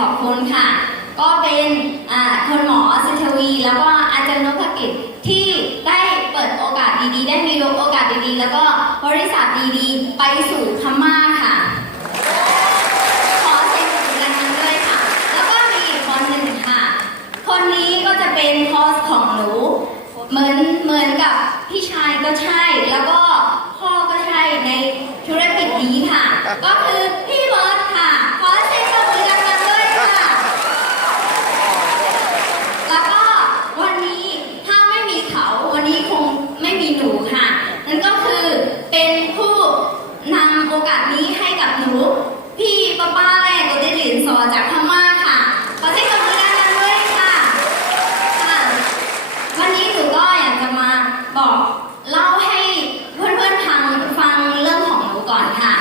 ขอบคุณค่ะ ก็เป็นคุณหมอสิทธวี แล้วก็อาจารย์นพกิจที่ได้เปิดโอกาสดีๆ ได้มีโอกาสดีๆ แล้วก็บริษัทดีๆ ไปสู่พม่าค่ะขอเสียงปรบมือดังๆด้วยค่ะแล้วก็มีคนนึงค่ะคนนี้ก็จะเป็นคอสของหนู เหมือนเหมือนกับพี่ชายก็ใช่ แล้วก็พ่อก็ใช่ในธุรกิจนี้ค่ะ ก็คือพี่เบิร์ดค่ะ ขอเสียงปรบมือดังๆด้วยค่ะ แล้วก็วันนี้ถ้าไม่มีเขาวันนี้คงไม่มีหนูค่ะ นั่นก็คือเป็นผู้นำโอกาสนี้ให้กับหนู พี่ป้าป้าแรกก็ได้เหรียญซอจากพม่าค่ะ ขอเสียงปรบมือดังๆด้วยค่ะค่ะ วันนี้หนูก็อยากจะมาบอกเล่าให้เพื่อนๆฟังฟังเรื่องของหนูก่อนค่ะ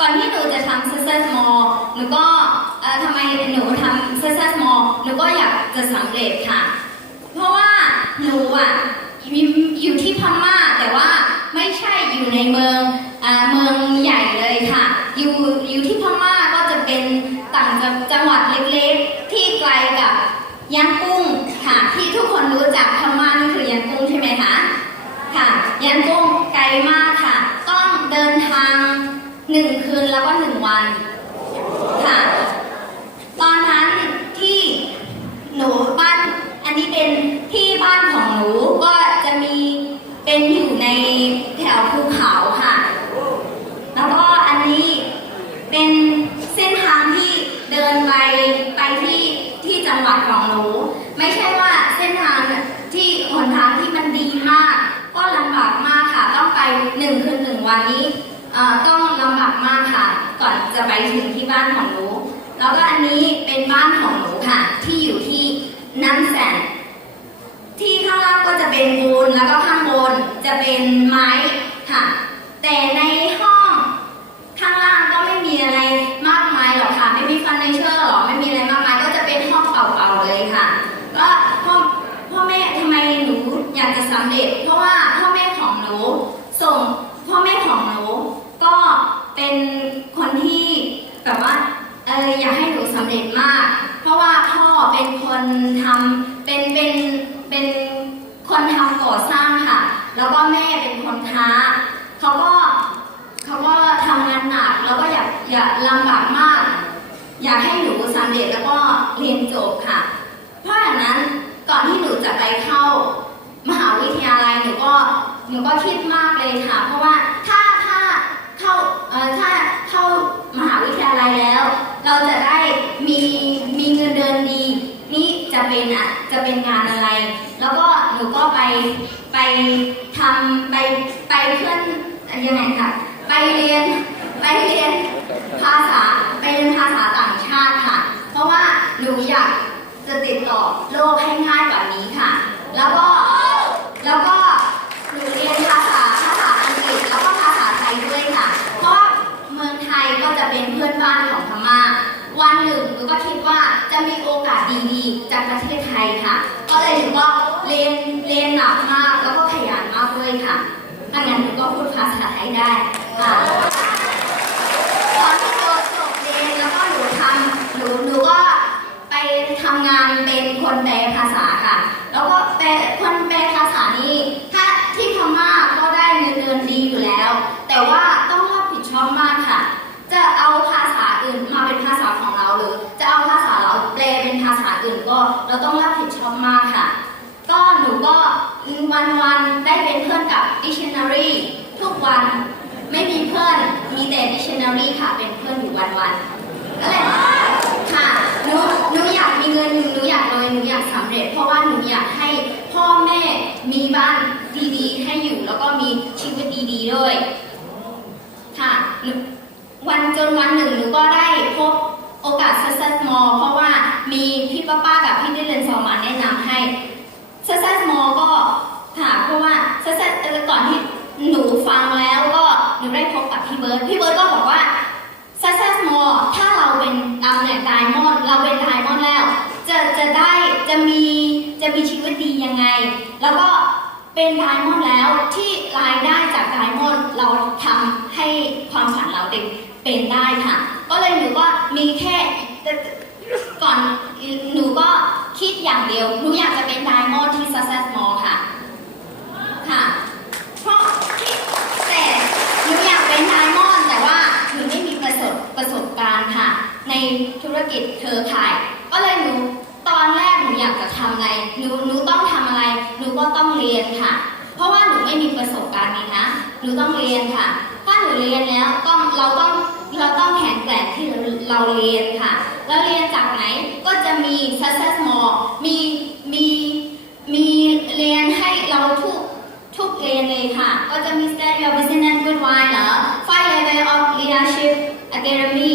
ก่อนที่หนูจะทำ Success Mall หนูก็เอ่อทำไมหนูทำ Success Mall หนูก็อยากจะสำเร็จค่ะ เพราะว่า หนูอะอยู่อยู่ที่พม่าแต่ว่าไม่ใช่อยู่ในเมืองอ่าเมืองใหญ่เลยค่ะ อยู่อยู่ที่พม่าก็จะเป็นต่างจังจังหวัดเล็กๆ ที่ไกลกับย่างกุ้งค่ะที่ทุกคนรู้จักพม่านี่คือย่างกุ้งใช่ไหมคะค่ะย่างกุ้งไกลมากค่ะ ต้องเดินทางหนึ่งคืนแล้วก็หนึ่งวันค่ะ ตอนนั้นที่หนูบ้านอันนี้เป็นที่บ้านของหนูก็จะมีเป็นอยู่ในแถวภูเขาค่ะ แล้วก็อันนี้เป็นเส้นทางที่เดินไปไปที่ที่จังหวัดของหนู ไม่ใช่ว่าเส้นทางที่หนทางที่มันดีมาก ก็ลำบากมากค่ะ ต้องไปหนึ่งคืนหนึ่งวันนี้เอ่อ ต้องลำบากมากค่ะ ก่อนจะไปถึงที่บ้านของหนู แล้วก็อันนี้เป็นบ้านของหนูค่ะ ที่อยู่ที่น้ำแสนที่ข้างล่างก็จะเป็นปูนแล้วก็ข้างบนจะเป็นไม้ค่ะ แต่ในห้องข้างล่างก็ไม่มีอะไรมากมายหรอกค่ะ ไม่มีเฟอร์นิเจอร์หรอกไม่มีอะไรมากมายก็จะเป็นห้องเปล่าๆเลยค่ะก็พ่อพ่อแม่ทำไมหนูอยากจะสำเร็จ เพราะว่าพ่อแม่ของหนูส่งพ่อแม่ของหนู ก็เป็นคนที่แบบว่าเอออยากให้หนูสำเร็จมาก เพราะว่าพ่อ เป็นคนทำเป็นเป็นเป็นคนทำก่อสร้างค่ะ แล้วก็แม่เป็นคนค้าเขาก็เขาก็ทำงานหนักแล้วก็อยากอยากลำบากมาก อยากให้หนูสำเร็จแล้วก็เรียนจบค่ะ เพราะฉะนั้นก่อนที่หนูจะไปเข้ามหาวิทยาลัยหนูก็หนูก็คิดมากเลยค่ะ เพราะว่าถ้าถ้าเข้าเอ่อถ้าเข้ามหาวิทยาลัยแล้ว เราจะได้มีมีเงินเดือนดี นี่จะเป็นอะจะ เป็นงานอะไร แล้วก็หนูก็ไปไปทำไปไปเพื่อนยังไงค่ะ ไปเรียนไปเรียนภาษาไปเรียนภาษาต่างชาติค่ะ เพราะว่าหนูอยากจะติดต่อโลกให้ง่ายกว่านี้ค่ะ แล้วก็แล้วก็หนูเรียนภาษาภาษาอังกฤษแล้วก็ภาษาไทยด้วยค่ะ เพราะว่าเมืองไทยก็จะเป็นเพื่อนบ้าน วันหนึ่งหนูก็คิดว่าจะมีโอกาสดีๆ จากประเทศไทยค่ะ ก็เลยหนูก็เรียนเรียนหนักมากแล้วก็ขยันมากด้วยค่ะถ้างั้นหนูก็พูดภาษาไทยได้ค่ะตอนที่หนูจบเรียนแล้วก็หนูทำหนูหนูก็ไปทำงานเป็นคนแปลภาษาค่ะ แล้วก็แปลคนแปลภาษานี่ถ้าที่พม่าก็ได้เงินเดือนดีอยู่แล้ว แต่ว่าต้องรับผิดชอบมากค่ะ จะเอาภาษาอื่นมาเป็นภาษาของเราหรือ จะเอาภาษาเราแปลเป็นภาษาอื่นก็เราต้องรับผิดชอบมากค่ะ ก็หนูก็วันวันๆได้เป็นเพื่อนกับ dictionary ทุกวัน ไม่มีเพื่อน มีแต่ dictionary ค่ะ เป็นเพื่อนอยู่วันวันๆก็เลยค่ะ หนู หนูอยากมีเงิน หนูอยากรวย หนูอยากสำเร็จ เพราะว่าหนูอยากให้พ่อแม่มีบ้านดีๆ ให้อยู่ แล้วก็มีชีวิตดีๆด้วย ค่ะ วันจนวันหนึ่งหนูก็ได้พบโอกาส Success Mall เพราะว่ามีพี่ป้าป้ากับพี่ดิเลนซอมาแนะนำให้ Success Mall ก็ค่ะ เพราะว่า Success เอ่อก่อนที่หนูฟังแล้วก็หนูได้พบกับพี่เบิร์ดพี่เบิร์ดก็บอกว่า Success Mall ถ้าเราเป็นตำแหน่งไดมอนด์เราเป็นไดมอนด์แล้ว จะจะได้จะมีจะมีชีวิตดียังไง แล้วก็เป็นไดมอนด์แล้วที่รายได้จากไดมอนด์เราทำให้ความฝันเราเป็นเป็นได้ค่ะ ก็เลยหนูก็มีแค่ก่อนหนูก็คิดอย่างเดียวหนูอยากจะเป็นไดมอนด์ที่ Success Mall ค่ะ ค่ะ เพราะที่แต่หนูอยากเป็นไดมอนด์แต่ว่าหนูไม่มีประสบประสบการณ์ค่ะ ในธุรกิจเครือข่าย ก็เลยหนูตอนแรกหนูอยากจะทำอะไรหนูหนูต้องทำอะไร หนูก็ต้องเรียนค่ะ เพราะว่าหนูไม่มีประสบการณ์นี่นะหนูต้องเรียนค่ะ ถ้าหนูเรียนแล้วต้องเราต้องเราต้องแข็งแกร่งที่เราเรียนค่ะแล้วเรียนจากไหนก็จะมี success more มีมีมีเรียนให้เราทุกทุกเรียนเลยค่ะ ก็จะมี Study of Business and Good Wine เหรอ Five Level of Leadership Academy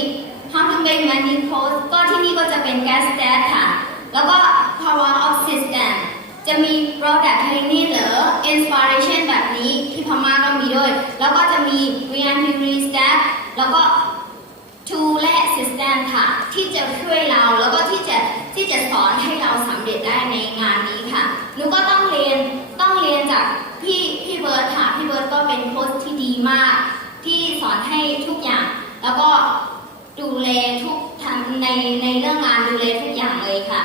How to Make Money Coach ก็ที่นี่ก็จะเป็น Gas Stat ค่ะ แล้วก็ Power of System จะมี Product Training หรือ Inspiration แบบนี้ที่พม่าก็มีด้วย แล้วก็จะมี VIP Stat แล้วก็ ทูและ System ค่ะ ที่ จะช่วยเราแล้วก็ที่จะที่จะสอนให้เราสำเร็จได้ในงานนี้ค่ะหนูก็ต้องเรียนต้องเรียนจากพี่พี่เบิร์ดค่ะพี่เบิร์ดก็เป็นโค้ชที่ดีมาก ที่สอนให้ทุกอย่าง แล้วก็ดูแลทุกทในในเรื่องงานดูแลทุกอย่างเลยค่ะ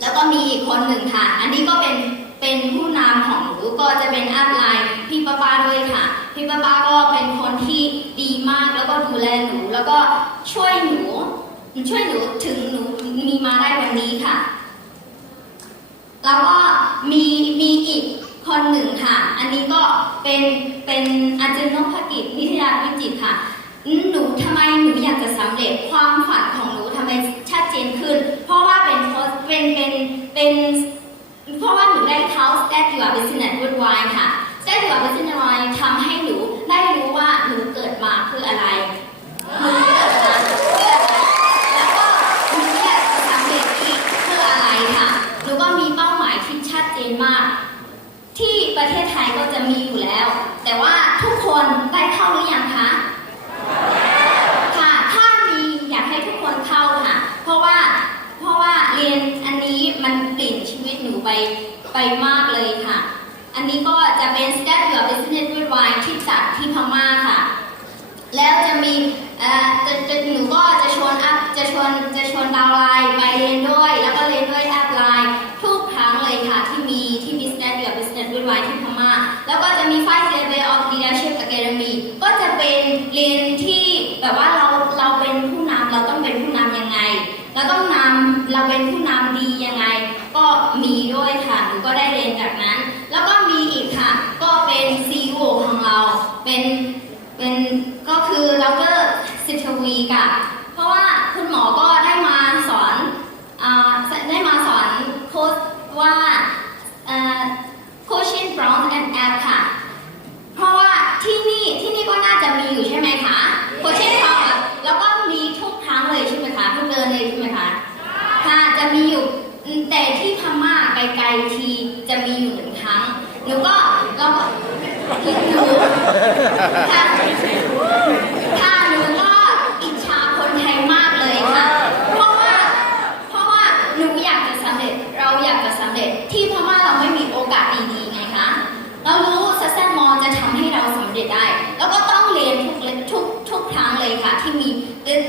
แล้วก็มีอีกคนหนึ่งค่ะ อันนี้ก็เป็นเป็นผู้นำของหนูก็จะเป็นอัพไลน์พี่ป้าป้าด้วยค่ะ พี่ป้าป้าก็เป็นคนที่ดีมากแล้วก็ดูแลหนู แล้วก็ช่วยหนู ช่วยหนูถึงหนูมีมาได้วันนี้ค่ะ แล้วก็มีมีอีกคนหนึ่งค่ะ อันนี้ก็เป็นเป็นอาจารย์นพกิจวิทยาวิจิตค่ะ หนูทำไมหนูอยากจะสำเร็จความฝันของหนูทำไมชัดเจนขึ้น เพราะว่าเป็นเป็นเป็นเป็นเพราะว่าหนูได้เขา Stat Your Business Good Wine ค่ะ Stat Your Business Wine ทำให้หนูได้รู้ว่าหนูเกิดมาเพื่ออะไร หนูเกิดมาเพื่ออะไร แล้วก็หนูอยากจะสำเร็จอีกเพื่ออะไรค่ะ หนูก็มีเป้าหมายที่ชัดเจนมาก ที่ ประเทศไทยก็จะมีอยู่แล้ว แต่ว่าทุกคนได้เข้าหรือยังคะค่ะถ้ามีอยากให้ทุกคนเข้าค่ะ เพราะว่าเพราะว่าเรียนอันนี้มันเปลี่ยนชีวิตหนูไปไปมากเลยค่ะ อันนี้ก็จะเป็น Step Your Business with Wine ที่จัดที่พม่าค่ะ แล้วจะมีเอ่อจะจะหนูก็จะชวนอัพจะชวนจะชวนดาวไลน์ไปเรียนด้วย แล้วก็เรียนด้วยแอปไลน์ทุกครั้งเลยค่ะ ที่มีที่มี Stand Your Business with Wine ที่พม่า แล้วก็จะมี Five Level of Leadership Academy ก็จะเป็นเรียนที่แบบว่าเราเราเป็นผู้นำเราต้องเป็นผู้นำยังไง เราต้องนำเราเป็นผู้นำดียังไง ก็มีด้วยค่ะหนูก็ได้เรียนจากนั้น แล้วก็มีอีกค่ะ ก็เป็นซีโอของเราเป็นเป็นก็คือดรสิทธวีค่ะ เพราะว่าคุณหมอก็ได้มาสอนอาได้มาสอนโค้ชว่าโคชินบรอนซ์แอนด์แอปค่ะ เพราะว่าที่นี่ที่นี่ก็น่าจะมีอยู่ใช่ไหมคะโคชินบรอนซ์แล้วก็มีทุกครั้งเลยใช่ไหมคะทุกเดือนเลยใช่ไหมคะ ค่ะจะมีอยู่แต่ที่พม่า ไกลๆทีจะมีอยู่หนึ่งครั้งหนูก็เราก็หนูค่ะค่ะหนูก็อิจฉาคนไทยมากเลยค่ะ เพราะว่าเพราะว่าหนูอยากจะสำเร็จเราอยากจะสำเร็จที่พม่าเราไม่มีโอกาสดีๆไงคะเรารู้ซัสแซนมอจะทำให้เราสำเร็จได้ แล้วก็ต้องเรียนทุกทุกทุกครั้งเลยค่ะ ที่มี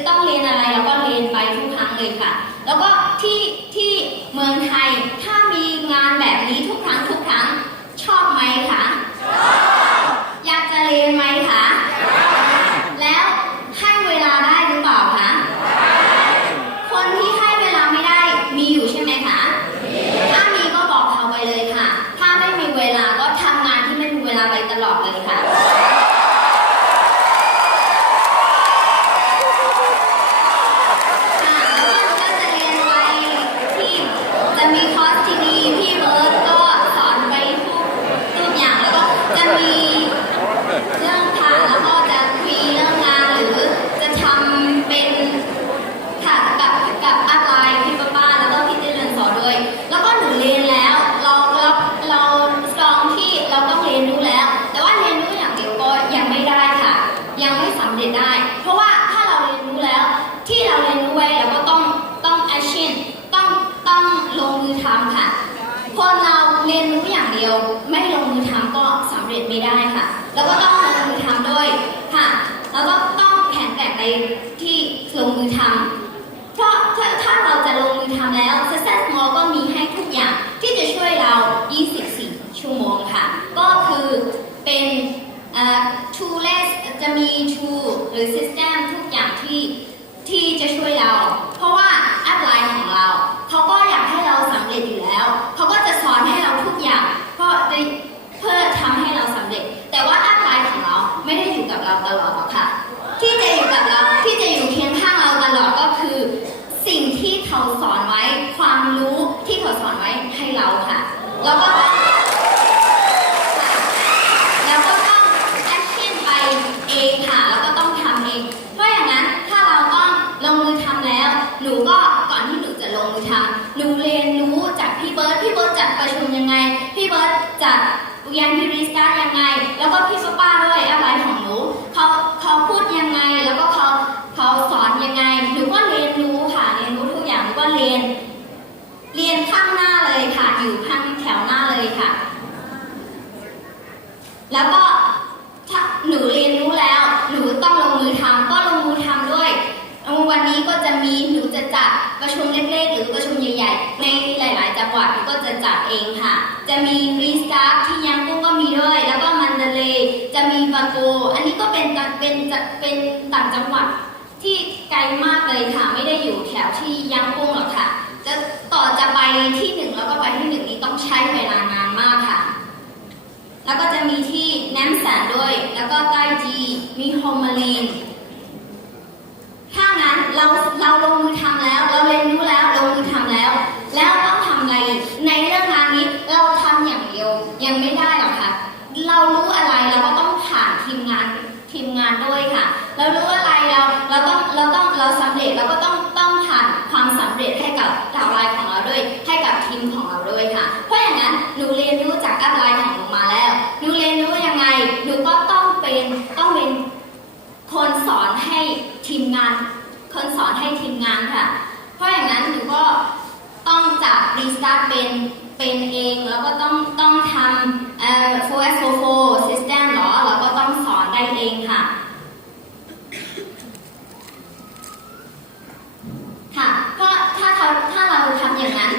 ต้องเรียนอะไรเราก็เรียนไปทุกครั้งเลยค่ะ แล้วก็ที่ที่เมืองไทยถ้ามีงานแบบนี้ทุกครั้งทุกครั้งชอบไหมคะอยากจะเรียนไหมคะแล้วให้เวลาได้หรือเปล่าคะ คนที่ให้เวลาไม่ได้มีอยู่ใช่ไหมคะ ถ้ามีก็บอกเขาไปเลยค่ะ ถ้าไม่มีเวลาก็ทำงานที่ไม่มีเวลาไปตลอดเลยค่ะ ค่ะแล้วก็จะเรียนไปที่จะมีคอร์สที่ดีพี่เบิร์ตก็สอนไปทุกทุกอย่างแล้วก็จะมีเรื่องค่ะแล้วก็จะคุยเรื่องงานหรือจะทำเป็น ค่ะกับกับอัพไลน์พี่ป้าป้าแล้วก็พี่เจริญสอนด้วย แล้วก็หนูเรียนแล้ว เราเราเราสองที่เราต้องเรียนรู้แล้ว แต่ว่าเรียนรู้อย่างเดียวก็ยังไม่ได้ค่ะ ยังไม่สำเร็จได้ เพราะว่าถ้าเราเรียนรู้แล้ว ที่เราเรียนรู้ไว้เราก็ต้องต้อง action ต้องต้องลงมือทำ คนเราเรียนรู้อย่างเดียว ไม่ลงมือทำก็สำเร็จไม่ได้ค่ะ แล้วก็ต้องลงมือทำด้วยค่ะ แล้วก็ต้องแข็งแกร่งในที่ลงมือทำเพราะถ้าถ้าเราจะลงมือทำแล้ว Success Mall ก็มีให้ทุกอย่างที่จะช่วยเรา 24 ชั่วโมงค่ะ ก็คือเป็นอ่อ tools จะมี tool หรือ system ทุกอย่างที่ที่จะช่วยเรา เพราะว่าแอปไลน์ของเราเขาก็อยาก เราสำเร็จอยู่แล้วเขาก็จะสอนให้เราทุกอย่าง เพราะได้เพื่อทำให้เราสำเร็จ แต่ว่าแอปไลน์ของเราไม่ได้อยู่กับเราตลอดหรอกค่ะ ที่จะอยู่กับเรา ที่จะอยู่เคียงข้างเราตลอดก็คือ สิ่งที่เขาสอนไว้ ความรู้ที่เขาสอนไว้ให้เราค่ะ แล้วก็ต้องแล้วก็ต้อง action ไปเองค่ะ แล้วก็ต้องทำเอง เพราะอย่างนั้นถ้าเราต้องลงมือทำแล้ว หนูก็ก่อนที่หนูจะลงมือทำหนูเรียนรู้จากพี่เบิร์ดพี่เบิร์ดจัดประชุมยังไง พี่เบิร์ดจัดเรียนพี่ริสตายังไง แล้วก็พี่ป้าป้าด้วยอะไรของหนูเขาเขาพูดยังไง แล้วก็เขาเขาสอนยังไงหนูก็เรียนรู้ค่ะ เรียนรู้ทุกอย่างหนูก็เรียน เรียนข้างหน้าเลยค่ะ อยู่ข้างแถวหน้าเลยค่ะ แล้วก็ถ้าหนูเรียนรู้แล้ว หนูต้องลงมือทำก็ลงมือทำด้วยวันนี้ก็จะมีหนูจะจัดประชุมเล็กๆ หรือประชุมใหญ่ๆ ในหลาย ๆ จังหวัดก็จะจัดเองค่ะ จะมีรีสตาร์ที่ยัง โก อันนี้ก็เป็นต่างเป็นจะเป็นต่างจังหวัดที่ไกลมากเลยค่ะ ไม่ได้อยู่แถวที่ยังกุ้งหรอกค่ะ จะต่อจะไปที่หนึ่งแล้วก็ไปที่หนึ่งนี้ต้องใช้เวลานานมากค่ะ แล้วก็จะมีที่แนมสันด้วย แล้วก็ใต้จีมีโฮมาลีนถ้างั้นเราเราลง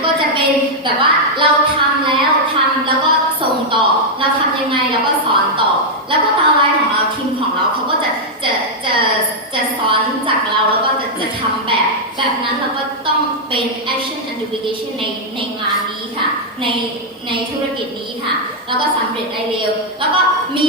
ก็จะเป็นแบบว่าเราทำแล้วทำแล้วก็ส่งต่อ เราทำยังไงเราก็สอนต่อ แล้วก็ดาวไลน์ของเราทีมของเราเขาก็จะจะจะจะสอนจากเราแล้วก็จะจะทำแบบแบบนั้นเราก็ต้องเป็น action and delegation ในในงานนี้ค่ะ ในในธุรกิจนี้ค่ะ แล้วก็สำเร็จได้เร็ว แล้วก็มี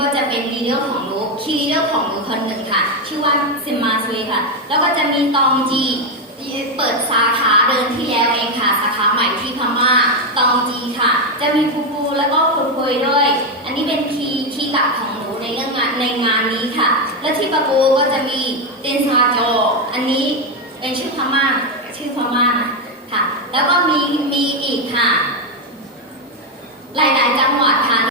ก็จะเป็นลีเดอร์ของลูกคีลีเดอร์ของลูกคนหนึ่งค่ะ ชื่อว่าเซมมาซุยค่ะ แล้วก็จะมีตองจีเปิดสาขาเดินที่แล้วเองค่ะ สาขาใหม่ที่พม่าตองจีค่ะ จะมีปูปูแล้วก็คุณคุยด้วย อันนี้เป็นคีคีกับของหนูในเรื่องงานในงานนี้ค่ะ และที่ปะปูก็จะมีเดนซาโจ อันนี้เป็นชื่อพม่าชื่อพม่าค่ะ แล้วก็มีมีอีกค่ะ หลายๆจังหวัดค่ะ